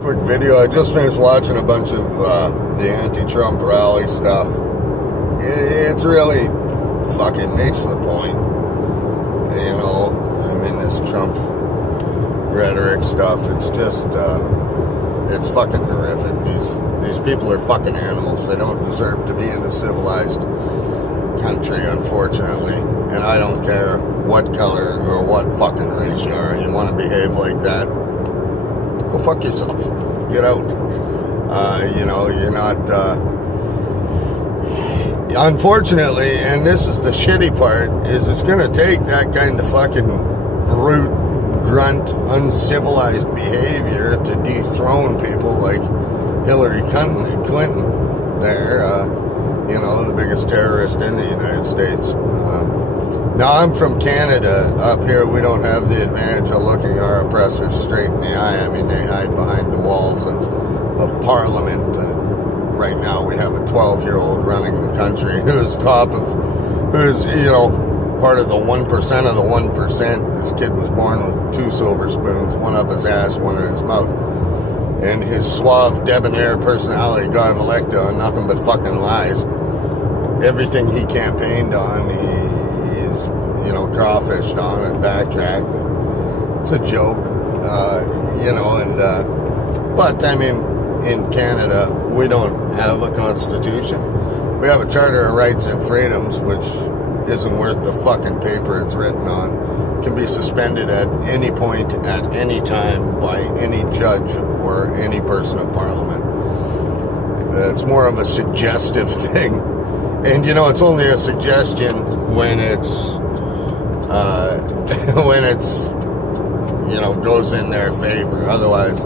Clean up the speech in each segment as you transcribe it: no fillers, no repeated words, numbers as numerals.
Quick video. I just finished watching a bunch of the anti-Trump rally stuff. It's really fucking makes the point. You know, I mean, this Trump rhetoric stuff, it's just, it's fucking horrific. These people are fucking animals. They don't deserve to be in a civilized country, unfortunately. And I don't care what color or what fucking race you are. You want to behave like that, go fuck yourself. Get out. You know, you're not, unfortunately, and this is the shitty part, is it's going to take that kind of fucking brute, grunt, uncivilized behavior to dethrone people like Hillary Clinton there, you know, the biggest terrorist in the United States. Now, I'm from Canada. Up here, we don't have the advantage of looking our oppressors straight in the eye. I mean, they hide behind the walls of Parliament. Right now, we have a 12-year-old running the country who's, you know, part of the 1% of the 1%. This kid was born with 2 silver spoons, one up his ass, one in his mouth. And his suave, debonair personality got him elected on nothing but fucking lies. Everything he campaigned on, he's, you know, crawfished on and backtracked. It's a joke, you know, and, but, I mean, in Canada, we don't have a constitution. We have a Charter of Rights and Freedoms, which isn't worth the fucking paper it's written on. Can be suspended at any point, at any time, by any judge or any person of Parliament. It's more of a suggestive thing. And, you know, it's only a suggestion when it's, you know, goes in their favor. Otherwise,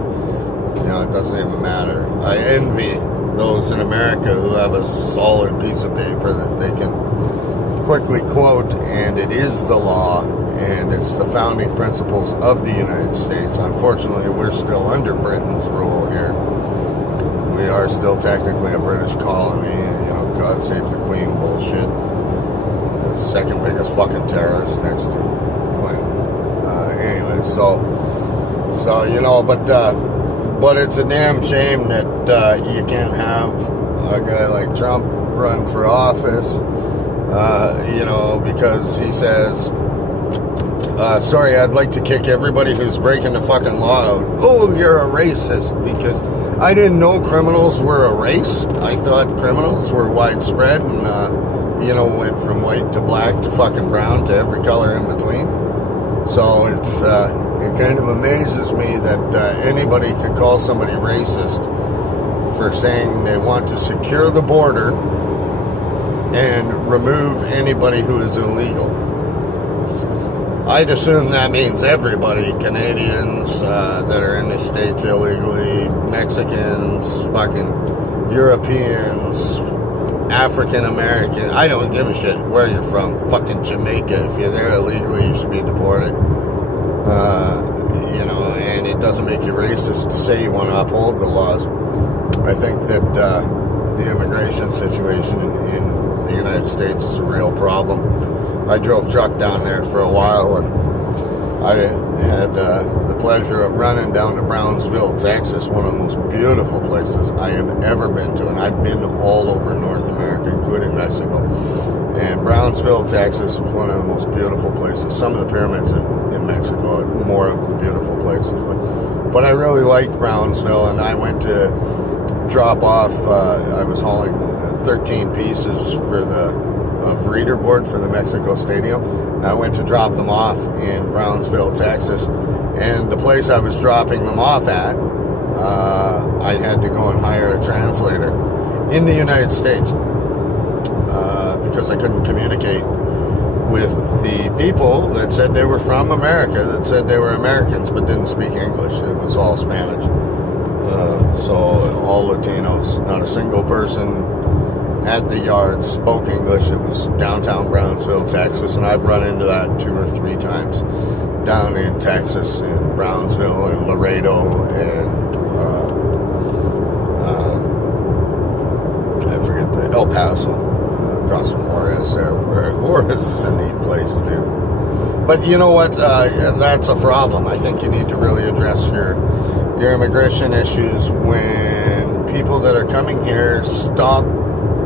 you know, it doesn't even matter. I envy those in America who have a solid piece of paper that they can quickly quote, and it is the law, and it's the founding principles of the United States. Unfortunately, we're still under Britain's rule here. We are still technically a British colony, and, you know, God save the Queen bullshit. The second biggest fucking terrorist next to Clinton. Anyway, so you know, but it's a damn shame that you can't have a guy like Trump run for office, you know, because he says, sorry, I'd like to kick everybody who's breaking the fucking law out. Oh, you're a racist, because I didn't know criminals were a race. I thought criminals were widespread and, you know, went from white to black to fucking brown to every color in between. So it kind of amazes me that anybody could call somebody racist for saying they want to secure the border and remove anybody who is illegal. I'd assume that means everybody, Canadians that are in the States illegally, Mexicans, fucking Europeans, African American. I don't give a shit where you're from. Fucking Jamaica. If you're there illegally, you should be deported. You know, and it doesn't make you racist to say you want to uphold the laws. I think that the immigration situation in the United States is a real problem. I drove truck down there for a while, and I had the pleasure of running down to Brownsville, Texas, one of the most beautiful places I have ever been to, and I've been all over North America, including Mexico. And Brownsville, Texas was one of the most beautiful places. Some of the pyramids in Mexico are more of the beautiful places. But I really liked Brownsville, and I went to drop off, I was hauling 13 pieces of reader board for the Mexico Stadium. I went to drop them off in Brownsville, Texas, and the place I was dropping them off at, I had to go and hire a translator in the United States because I couldn't communicate with the people that said they were from America, that said they were Americans but didn't speak English. It was all Spanish. So all Latinos, not a single person at the yard spoke English. It was downtown Brownsville, Texas, and I've run into that 2 or 3 times down in Texas, in Brownsville and Laredo and I forget the El Paso, across from Juarez there. Juarez is a neat place too. But you know what? That's a problem. I think you need to really address your your immigration issues when people that are coming here stop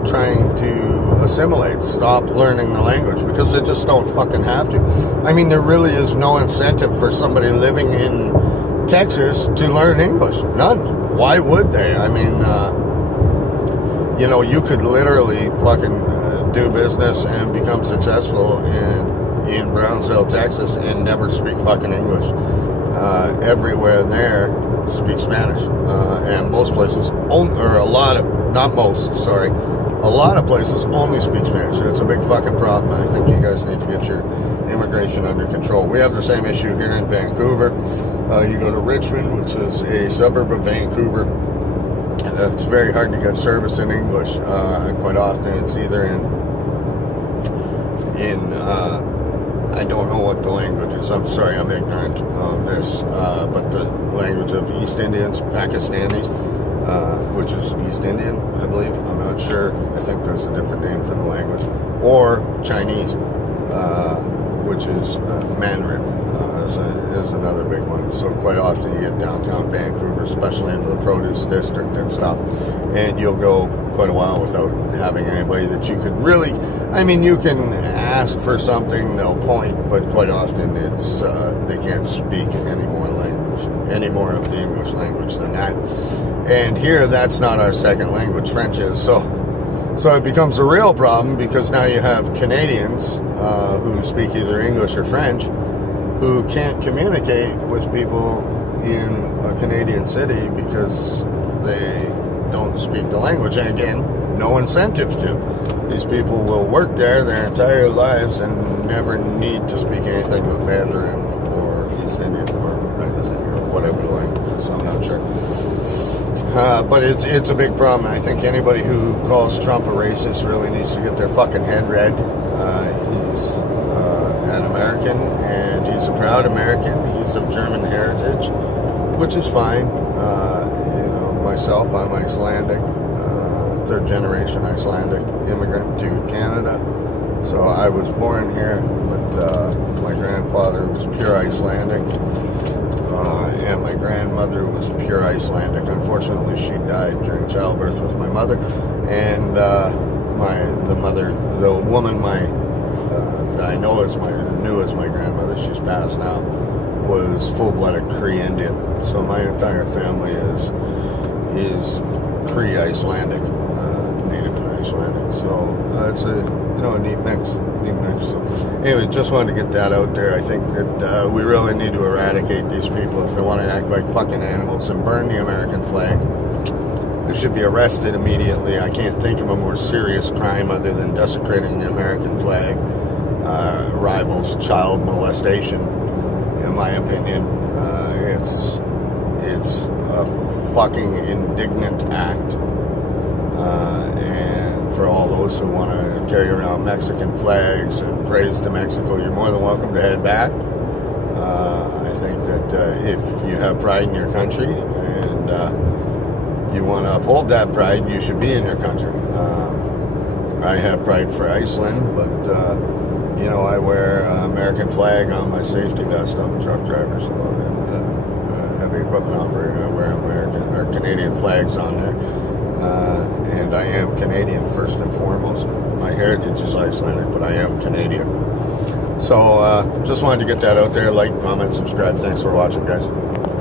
trying to assimilate, stop learning the language, because they just don't fucking have to. I mean, there really is no incentive for somebody living in Texas to learn English. None. Why would they? I mean, you know, you could literally fucking do business and become successful in Brownsville, Texas, and never speak fucking English. Everywhere there speak Spanish, and most places, or a lot of, not most, sorry, a lot of places only speak Spanish. It's a big fucking problem. I think you guys need to get your immigration under control. We have the same issue here in Vancouver. You go to Richmond, which is a suburb of Vancouver. It's very hard to get service in English. Quite often it's either in I don't know what the language is. I'm sorry, I'm ignorant on this. But the language of East Indians, Pakistanis, which is East Indian, I believe. I'm not sure. I think there's a different name for the language. Or Chinese, which is Mandarin, is another big one. So quite often you get downtown Vancouver, especially into the produce district and stuff, and you'll go quite a while without having anybody that you could really, I mean, you can ask for something, they'll point, but quite often it's, they can't speak any more language, any more of the English language than that. And here, that's not our second language, French is. So it becomes a real problem, because now you have Canadians who speak either English or French who can't communicate with people in a Canadian city because they don't speak the language. And again, no incentive to. These people will work there their entire lives and never need to speak anything but Mandarin or East Indian or whatever the language is. I'm not sure. But it's a big problem. I think anybody who calls Trump a racist really needs to get their fucking head read. He's an American, and he's a proud American. He's of German heritage, which is fine. You know, myself, I'm Icelandic, third generation Icelandic immigrant to Canada. So I was born here, but my grandfather was pure Icelandic. And my grandmother was pure Icelandic. Unfortunately, she died during childbirth with my mother. And the woman that I knew as my grandmother, she's passed now, was full-blooded Cree Indian. So my entire family is Cree Icelandic, native and Icelandic. So it's a neat mix. So, anyway, just wanted to get that out there. I think that we really need to eradicate these people if they want to act like fucking animals and burn the American flag. They should be arrested immediately. I can't think of a more serious crime other than desecrating the American flag. Rivals child molestation, in my opinion. It's a fucking indignant act. And for all those who want to carry around Mexican flags and praise to Mexico, you're more than welcome to head back. I think that if you have pride in your country and you want to uphold that pride, you should be in your country. I have pride for Iceland, but I wear American flag on my safety vest. I'm a truck driver, so heavy equipment operator. I wear American or Canadian flags on there. And I am Canadian first and foremost. My heritage is Icelandic, but I am Canadian. So just wanted to get that out there. Like, comment, subscribe. Thanks for watching, guys.